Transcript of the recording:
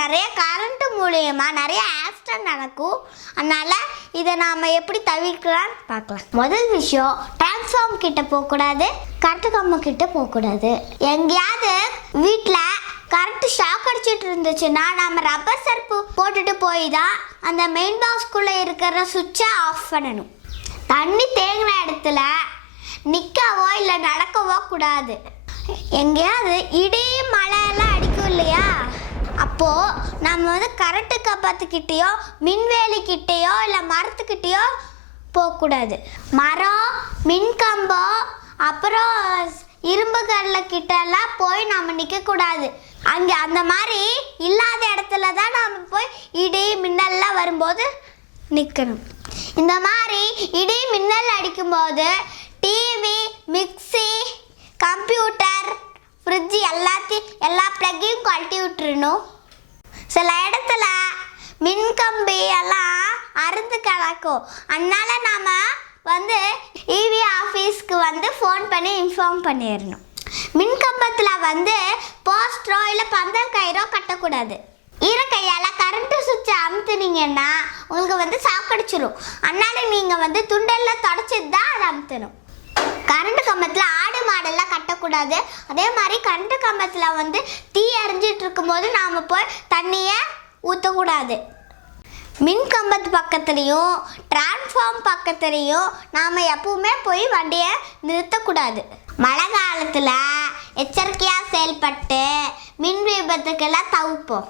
நிறைய கரண்ட் மூலியமா நிறைய ஆக்சிடென்ட் நடக்கும். அதனால இதை நாம எப்படி தவிர்க்கலாம்னு பார்க்கலாம். முதல் விஷயம், டிரான்ஸ்ஃபார்ம் கிட்ட போகக்கூடாது, கரண்ட் கம்பம் கிட்ட போகக்கூடாது. எங்கேயாவது வீட்டில் கரண்ட் ஷாக் அடிச்சுட்டு இருந்துச்சுன்னா நம்ம ரப்பர் செருப்பு போட்டுட்டு போய் தான் அந்த மெயின் பாக்ஸ்குள்ளே இருக்கிற சுவிட்சை ஆஃப் பண்ணணும். தண்ணி தேங்கின இடத்துல நிற்கவோ இல்லை நடக்கவோ கூடாது. எங்கேயாவது இடி மழையெல்லாம் அடிக்கும் இல்லையா, அப்போது நம்ம வந்து கரண்ட்டு கம்பத்துக்கிட்டேயோ மின்வேலிக்கிட்டேயோ இல்லை மரத்துக்கிட்டேயோ போகக்கூடாது. மரம், மின்கம்பம், அப்புறம் இரும்பு கடலைக்கிட்டெல்லாம் போய் நம்ம நிற்கக்கூடாது. அங்கே அந்த மாதிரி இல்லாத இடத்துல தான் நம்ம போய் இடி மின்னல்லாம் வரும்போது நிற்கணும். இந்த மாதிரி இடி மின்னல் அடிக்கும்போது டிவி, மிக்சி, கம்ப்யூட்டர், ஃப்ரிட்ஜு எல்லா ப்ளக்கையும் கழட்டி விட்டுறணும். சில இடத்துல மின்கம்பி எல்லாம் அறுந்து கிடக்கும். அதனால நாம் வந்து இபி ஆஃபீஸ்க்கு வந்து ஃபோன் பண்ணி இன்ஃபார்ம் பண்ணிடணும். மின்கம்பத்தில் வந்து போஸ்டரோ இல்லை பந்தல் கயிறோ கட்டக்கூடாது. ஈரக்கையால் கரண்ட்டு சுவிட்சை அமுத்துனீங்கன்னா உங்களுக்கு வந்து சாக்கடிச்சிடும். அதனால நீங்கள் வந்து துண்டெல்லாம் தொடச்சிட்டு தான் அதை அமுத்தணும். கரண்ட் கம்பத்தில் ஆடு மாடெல்லாம் கட்டக்கூடாது. அதே மாதிரி கரண்ட் கம்பத்தில் வந்து தீ எரிஞ்சிட்டு இருக்கும்போது நாம் போய் தண்ணியை ஊற்றக்கூடாது. மின்கம்பத்து பக்கத்துலேயும் டிரான்ஸ்ஃபார்ம் பக்கத்துலேயும் நாம் எப்பவுமே போய் வண்டியை நிறுத்தக்கூடாது. மழை காலத்தில் எச்சரிக்கையாக செயல்பட்டு மின் விபத்துக்கெல்லாம் தவிர்ப்போம்.